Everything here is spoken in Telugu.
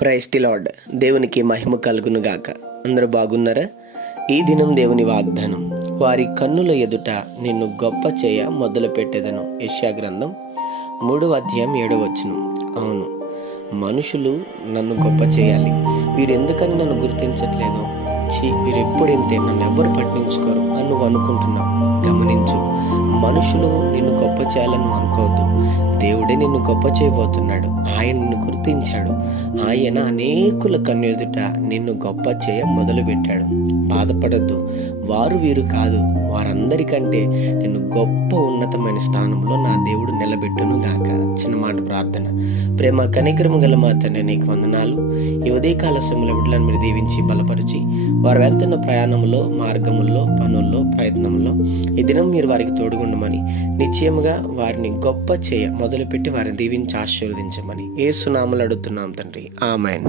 Praise the lord. దేవునికి మహిమ కలుగును గాక. అందరూ బాగున్నారా? ఈ దినం దేవుని వాగ్దానం, వారి కన్నుల ఎదుట నిన్ను గొప్ప చేయ మొదలు పెట్టేదను. యెషయా గ్రంథం 3:7. అవును, మనుషులు నన్ను గొప్ప చేయాలి, వీరెందుకని నన్ను గుర్తించట్లేదు, వీరెప్పుడు ఇంతే, నన్ను ఎవరు పట్టించుకోరు అని నువ్వు అనుకుంటున్నావు. గమనించు, మనుషులు నిన్ను గొప్ప చేయాలని నువ్వు అనుకోవద్దు. దేవుడే నిన్ను గొప్ప చేయబోతున్నాడు. ఆయన నిన్ను గుర్తించాడు. ఆయన అనేకుల కన్నెదుట నిన్ను గొప్ప చేయ మొదలుపెట్టాడు. బాధపడద్దు, వారు వీరు కాదు, వారందరికంటే నిన్ను గొప్ప ఉన్నతమైన స్థానంలో నా దేవుడు నిలబెట్టును గాక. చిన్న మాట ప్రార్థన. ప్రేమ కనికరము గల మా తండ్రి, నీకు వందనాలు. ఈ ఉదయకాల సమయంలో బిడ్డలను మీరు దీవించి బలపరిచి, వారు వెళ్తున్న ప్రయాణంలో, మార్గముల్లో, పనుల్లో, ప్రయత్నంలో ఈ దినం మీరు వారికి తోడుగుండమని, నిశ్చయముగా వారిని గొప్ప చేయ మొదలుపెట్టి వారిని దీవించి ఆశీర్వదించమని యేసు నామములో అడుగుతున్నాం తండ్రి. ఆమేన్.